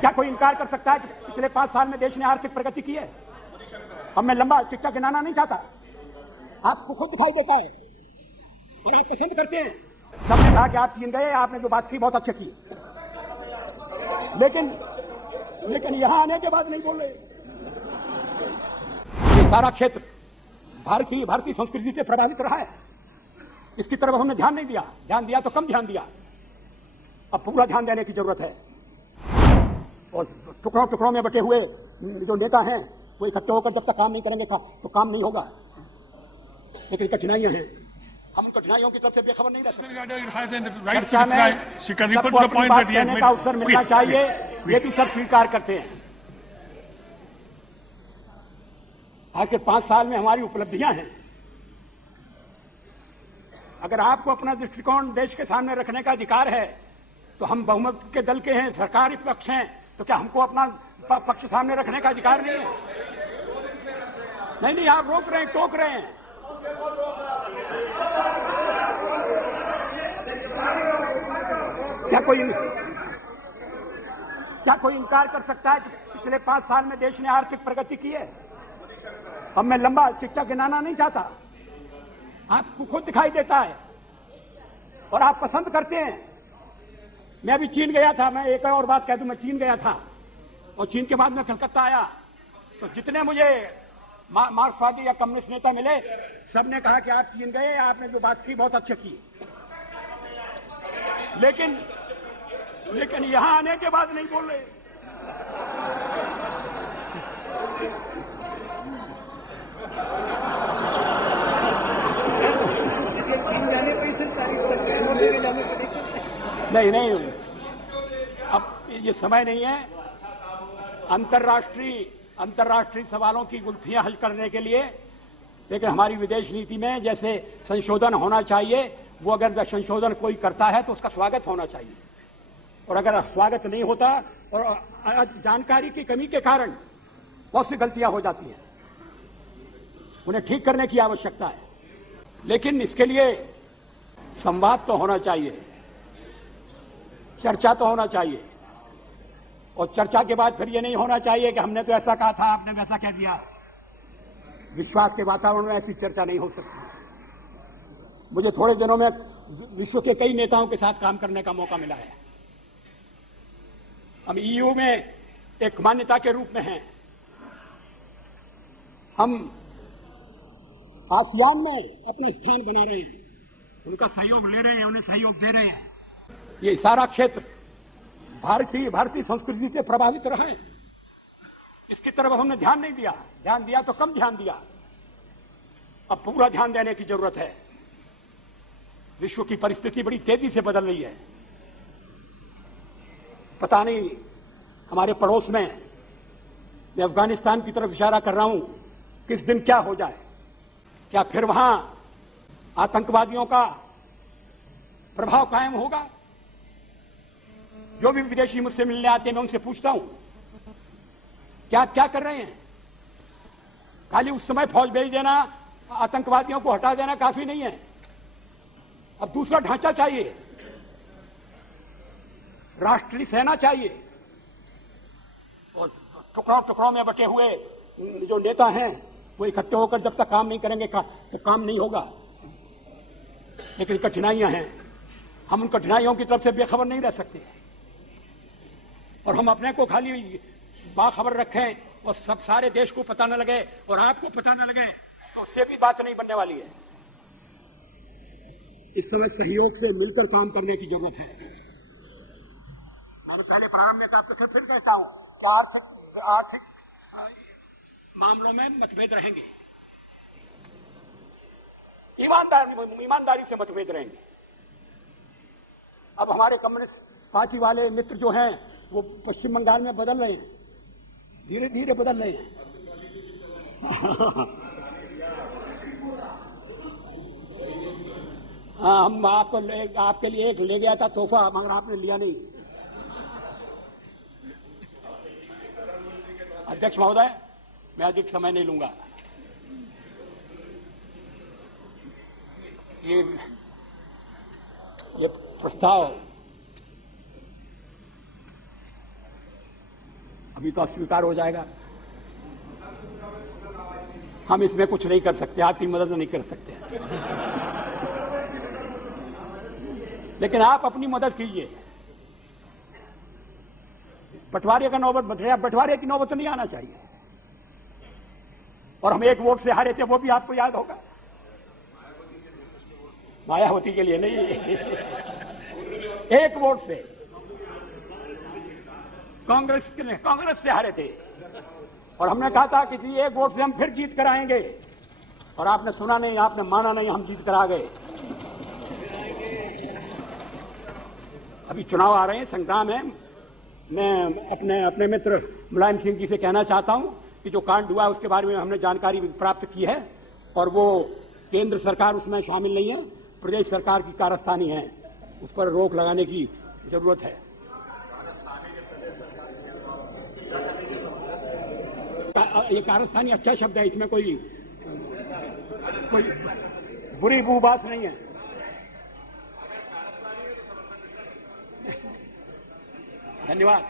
क्या कोई इनकार कर सकता है कि पिछले 5 साल में देश ने आर्थिक प्रगति की है? अब मैं लंबा चिट्ठा गिनाना नहीं चाहता, आपको खुद दिखाई देता है और आप पसंद करते हैं। सबने कहा कि आप चीन गए, आपने जो बात की बहुत अच्छा की, लेकिन यहां आने के बाद नहीं बोल रहे। ये सारा क्षेत्र भारतीय संस्कृति से प्रभावित रहा है, इसकी तरफ हमने ध्यान नहीं दिया। ध्यान दिया तो कम ध्यान दिया, अब पूरा ध्यान देने की जरूरत है। और टुकड़ों टुकड़ों में बटे हुए जो नेता हैं वो इकट्ठे होकर जब तक काम नहीं करेंगे तो काम नहीं होगा। लेकिन कठिनाइयां हैं, हम कठिनाइयों की तरफ से बेखबर नहीं रह सकते। चर्चा में सबको अपनी बात कहने का अवसर मिलना चाहिए, ये भी सब स्वीकार करते हैं। आखिर 5 साल में हमारी उपलब्धियां हैं। अगर आपको अपना दृष्टिकोण देश के सामने रखने का अधिकार है तो हम बहुमत के दल के हैं, सरकारी पक्ष हैं, तो क्या हमको अपना पक्ष सामने रखने का अधिकार नहीं है? नहीं, आप रोक रहे हैं, टोक रहे हैं। क्या कोई इनकार कर सकता है कि पिछले 5 साल में देश ने आर्थिक प्रगति की है? अब मैं लंबा चिट्ठा गिनाना नहीं चाहता, आपको खुद दिखाई देता है और आप पसंद करते हैं। मैं भी चीन गया था, मैं एक और बात कह दूं, मैं चीन गया था और चीन के बाद मैं कलकत्ता आया तो जितने मुझे मार्क्सवादी या कम्युनिस्ट नेता मिले, सबने कहा कि आप चीन गए, आपने जो बात की बहुत अच्छा की, लेकिन यहां आने के बाद नहीं बोल रहे। नहीं, अब ये समय नहीं है अंतर्राष्ट्रीय सवालों की गुत्थियां हल करने के लिए। लेकिन हमारी विदेश नीति में जैसे संशोधन होना चाहिए, वो अगर संशोधन कोई करता है तो उसका स्वागत होना चाहिए, और अगर स्वागत नहीं होता और जानकारी की कमी के कारण बहुत सी गलतियां हो जाती हैं, उन्हें ठीक करने की आवश्यकता है। लेकिन इसके लिए संवाद तो होना चाहिए, चर्चा तो होना चाहिए, और चर्चा के बाद फिर ये नहीं होना चाहिए कि हमने तो ऐसा कहा था, आपने वैसा कह दिया। विश्वास के वातावरण में ऐसी चर्चा नहीं हो सकती। मुझे थोड़े दिनों में विश्व के कई नेताओं के साथ काम करने का मौका मिला है। हम ईयू में एक मान्यता के रूप में हैं, हम आसियान में अपना स्थान बना रहे हैं, उनका सहयोग ले रहे हैं, उन्हें सहयोग दे रहे हैं। ये सारा क्षेत्र भारतीय संस्कृति से प्रभावित रहा है, इसकी तरफ हमने ध्यान नहीं दिया। ध्यान दिया तो कम ध्यान दिया, अब पूरा ध्यान देने की जरूरत है। विश्व की परिस्थिति बड़ी तेजी से बदल रही है। पता नहीं हमारे पड़ोस में, मैं अफगानिस्तान की तरफ इशारा कर रहा हूं, किस दिन क्या हो जाए। क्या फिर वहां आतंकवादियों का प्रभाव कायम होगा? जो भी विदेशी मुझसे मिलने आते हैं, मैं उनसे पूछता हूं क्या कर रहे हैं। खाली उस समय फौज भेज देना, आतंकवादियों को हटा देना काफी नहीं है। अब दूसरा ढांचा चाहिए, राष्ट्रीय सेना चाहिए, और टुकड़ों में बटे हुए जो नेता हैं वो इकट्ठे होकर जब तक काम नहीं करेंगे तो काम नहीं होगा। लेकिन कठिनाइयां हैं, हम उन कठिनाइयों की तरफ से बेखबर नहीं रह सकते, और हम अपने को खाली बाखबर रखें और सब सारे देश को पता न लगे और आपको पता न लगे, तो उससे भी बात नहीं बनने वाली है। इस समय सहयोग से मिलकर काम करने की जरूरत है। मैंने पहले प्रारंभ में कहा, फिर कहता हूं कि आर्थिक मामलों में मतभेद रहेंगे, ईमानदारी से मतभेद रहेंगे। अब हमारे कम्युनिस्ट पार्टी वाले मित्र जो हैं वो पश्चिम बंगाल में बदल रहे हैं, धीरे धीरे बदल रहे हैं। हाँ, हम आपके लिए एक ले गया था तोहफा, मगर आपने लिया नहीं। अध्यक्ष महोदय, मैं अधिक समय नहीं लूंगा। ये प्रस्ताव अभी तो अस्वीकार हो जाएगा। हम इसमें कुछ नहीं कर सकते, आपकी मदद नहीं कर सकते, लेकिन आप अपनी मदद कीजिए। बंटवारे का नौबत बंटवारे की नौबत नहीं आना चाहिए। और हम 1 वोट से हारे थे, वो भी आपको याद होगा। मायावती के लिए नहीं, 1 वोट से कांग्रेस से हारे थे। और हमने कहा था किसी 1 वोट से हम फिर जीत कर आएंगे, और आपने सुना नहीं, आपने माना नहीं, हम जीत कर आ गए। अभी चुनाव आ रहे हैं, संग्राम है। मैं अपने मित्र मुलायम सिंह जी से कहना चाहता हूं कि जो कांड हुआ उसके बारे में हमने जानकारी प्राप्त की है, और वो केंद्र सरकार उसमें शामिल नहीं है, प्रदेश सरकार की कारस्तानी है, उस पर रोक लगाने की जरूरत है। ये कारस्तानी अच्छा शब्द है, इसमें कोई बुरी बूबास नहीं है। धन्यवाद।